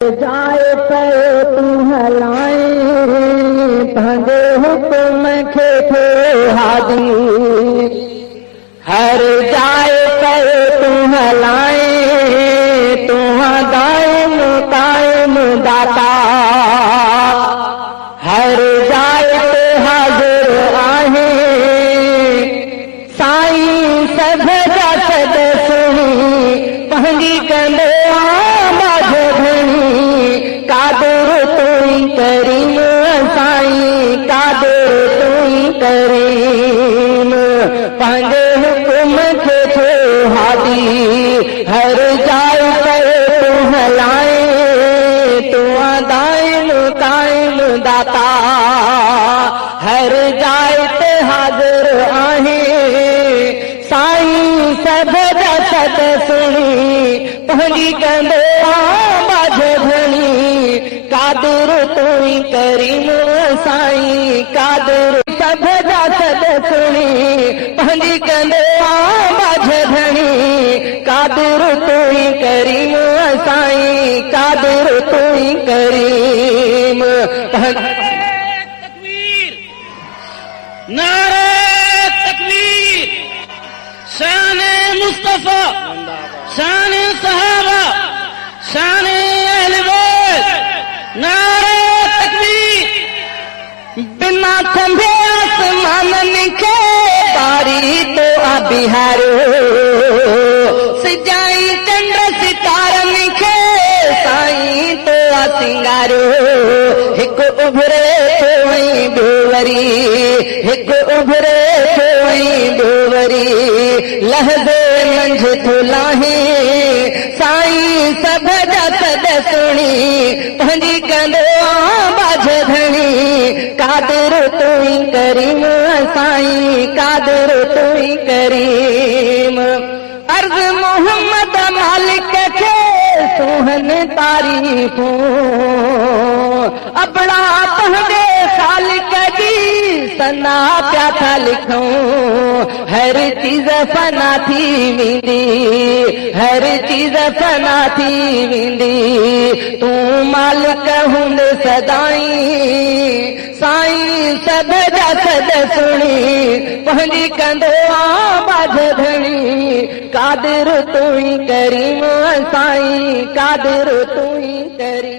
जाए पे तू हलाए पंहिंजे हुकुम खे थे हादी हर जाए पे तू हलाए तू दायम कायम दाता हर जाए पे हाजिर आहे साईं सभ जा सद सुणी पंहिंजी कंदे कादर तूं करीम साईं कादर तूं करीम पंहिंजे हुकुम खे थे हादी हर जाए पे तू हलाए तू दायम कायम दाता हर जाए ते हाज़िर आहे साईं सभ जा सद सुणी पंहिंजी कंदे कादर तूं करीम साईं कादर सभ जा सद सुणी पंहिंजी कंदे माझ धणी कादर तूं करीम साईं कादर तूं करीम तकबीर नारे तकबीर शान मुस्तफा शान सहाबा शान अहले बैत नारे तकबीर बिना थंभे आसमाननि खे बारी तो बिहारो सिजाई चंड सितारनि खे साईं तो सिंगारो हिकु उभरे थोई बेवरी हिकु उभरे थोई बेवरी लहदे मंझ थुलाही साईं सभ जा सद सुणी पंहिंजी कंदे बाझ धणी कादर तूं करीम साईं कादर तूं करीम अर्ज़ मोहम्मद मालिक खे सोहन तारीफ़ूं अबड़ा तुंहिंजे ख़ालिक जी सना पिया था लिखूं हर चीज़ फना थी वेंदी हर चीज़ फना थी वेंदी तूं मालिक हूंदे सदाईं साईं सभ जा सद सुणी पंहिंजी कंदे बाझ धणी कादर तूं करीम साईं कादर तूं करीम